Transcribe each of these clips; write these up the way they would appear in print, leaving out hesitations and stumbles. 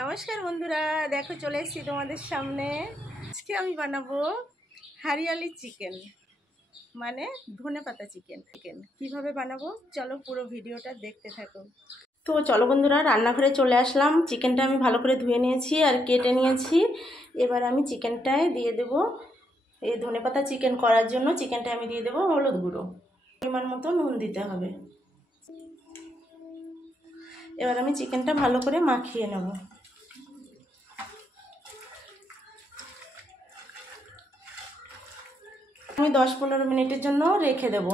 নমস্কার বন্ধুরা, দেখো চলে এসেছি তোমাদের সামনে। আজকে আমি বানাবো হারিয়ালি চিকেন, মানে ধনেপাতা চিকেন। কিভাবে বানাবো চলো পুরো ভিডিওটা দেখতে থাকো। তো চলো বন্ধুরা, রান্নাঘরে চলে আসলাম। চিকেনটা আমি ভালো করে ধুয়ে নিয়েছি আর কেটে নিয়েছি। এবার আমি চিকেনটায় দিয়ে দেবো, এই ধনেপাতা চিকেন করার জন্য চিকেনটায় আমি দিয়ে দেবো হলুদ গুঁড়ো, পরিমাণ মতো নুন দিতে হবে। এবার আমি চিকেনটা ভালো করে মাখিয়ে নেব। আমি 10-15 মিনিটের জন্য রেখে দেব।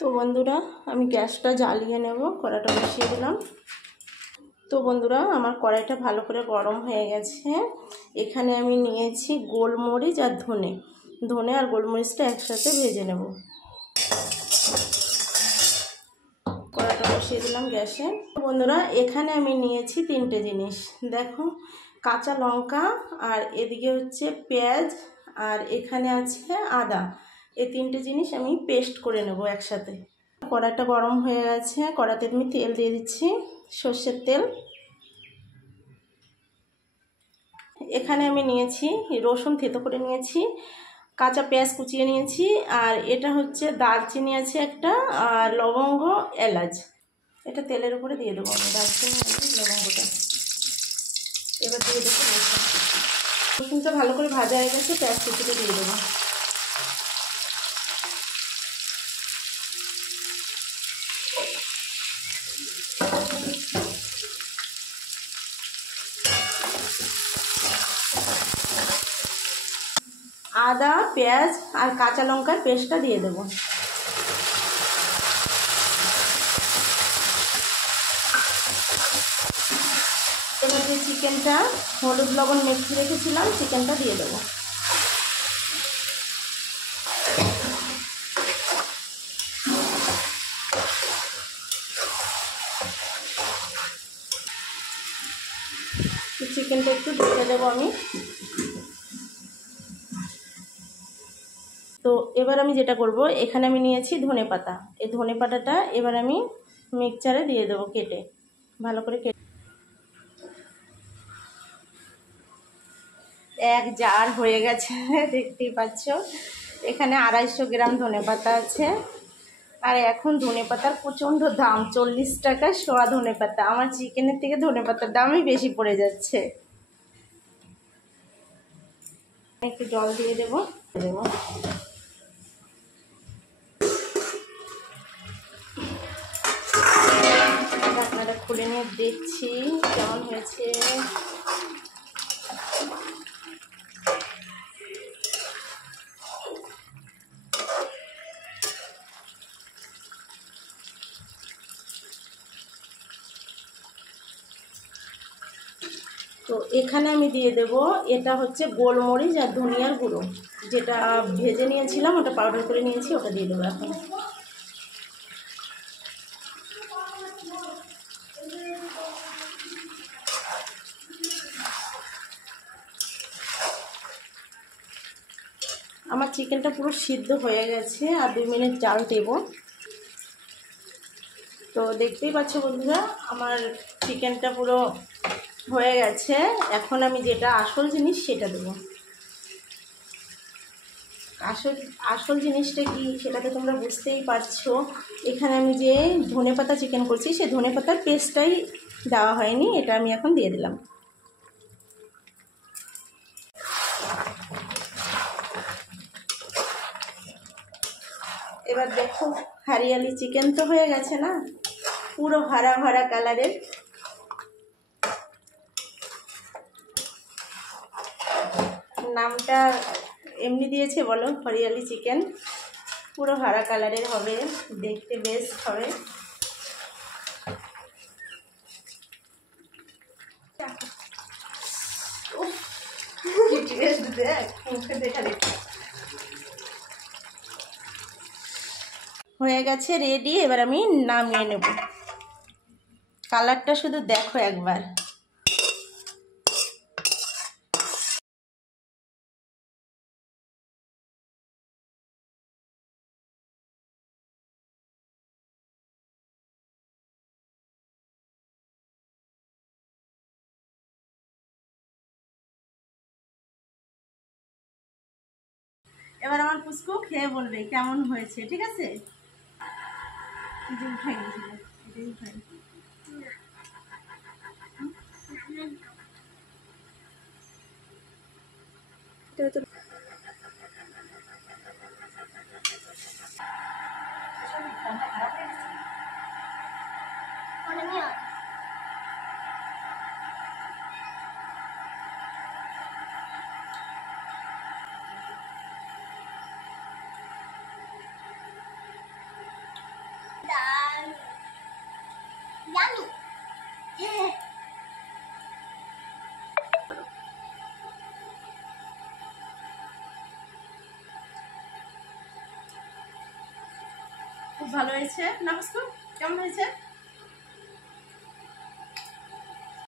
তো বন্ধুরা, আমি গ্যাসটা জ্বালিয়ে নেব, কড়াইটা বসিয়ে দিলাম। তো বন্ধুরা, আমার কড়াইটা ভালো করে গরম হয়ে গেছে। এখানে আমি নিয়েছি গোলমরিচ আর ধনে আর গোলমরিচটা একসাথে ভেজে নেব। কড়াইটা বসিয়ে দিলাম গ্যাসে। বন্ধুরা, এখানে আমি নিয়েছি 3টে জিনিস, দেখো, কাঁচা লঙ্কা, আর এদিকে হচ্ছে পেঁয়াজ, আর এখানে আছে আদা। এই 3টে জিনিস আমি পেস্ট করে নেব একসাথে। কড়াইটা গরম হয়ে গেছে, কড়াইতে আমি তেল দিয়ে দিচ্ছি, সর্ষের তেল। এখানে আমি নিয়েছি রসুন থেতো করে নিয়েছি, কাঁচা পেঁয়াজ কুচিয়ে নিয়েছি, আর এটা হচ্ছে দারচিনি আছে একটা, আর লবঙ্গ, এলাচ। এটা তেলের উপরে দিয়ে দেবো আমি, দারচিনি লবঙ্গটা। এবার দিয়ে দেবো রসুনটা ভালো করে ভাজা হয়ে গেছে, পেঁয়াজ কুচিটা দিয়ে দেবো। আদা, পেঁয়াজ আর কাঁচা লঙ্কার পেস্টটা দিয়ে দেবো। এবার যে চিকেনটা হলুদ লবণ মেখে রেখেছিলাম, চিকেনটা দিয়ে দেবো। চিকেনটা একটু ঢেকে দেবো আমি। তো এবার আমি যেটা করব, এখানে আমি নিয়েছি ধনেপাতা। এই ধনেপাতাটা এবার আমি মিক্সচারে দিয়ে দেবো, কেটে ভালো করে কেটে। এক জার হয়ে গেছে দেখতেই পাচ্ছ। এখানে 250 গ্রাম ধনেপাতা আছে। আর এখন ধনেপাতার প্রচণ্ড দাম, 40 টাকা শোয়া ধনেপাতা। আমার চিকেনের থেকে ধনেপাতার দামই বেশি পড়ে যাচ্ছে। একটু জল দিয়ে দেবো। ঢাকনাটা খুলে নিয়ে দেখছি কেমন হয়েছে। তো এখানে আমি দিয়ে দেব, এটা হচ্ছে গোলমরিচ আর ধনিয়ার গুঁড়ো, যেটা ভেজে নিয়েছিলাম, ওটা পাউডার করে নিয়েছি, ওটা দিয়ে দেবো এখন। আমার চিকেনটা পুরো সিদ্ধ হয়ে গেছে, আর 2 মিনিট জাল দেব। তো দেখতেই পাচ্ছ বন্ধুরা, আমার চিকেনটা পুরো হয়ে গেছে। এখন আমি যেটা আসল জিনিস সেটা দেবো। আসল জিনিসটা কি সেটা তো তোমরা বুঝতেই পারছো। এখানে আমি যে ধনেপাতা চিকেন করছি, সেই ধনেপাতার পেস্টটাই দেওয়া হয়নি, এটা আমি এখন দিয়ে দিলাম। এবার দেখো, হারিয়ালি চিকেন তো হয়ে গেছে না, পুরো ভরা ভরা কালারের। নামটা এমনি দিয়েছে বলো, হরিয়ালি চিকেন। পুরো হারা কালারের হবে, দেখতে বেশ হবে। হয়ে গেছে রেডি। এবার আমি নামিয়ে নেব। কালারটা শুধু দেখো একবার। এবার আমার পুষ্কু খেয়ে বলবে কেমন হয়েছে, ঠিক আছে? এই যে উঠাই দিয়েছিল, এটাই উঠাই। Yummy. Yeah. খুব ভালো হয়েছে না পুষ্কু? কেমন হয়েছে?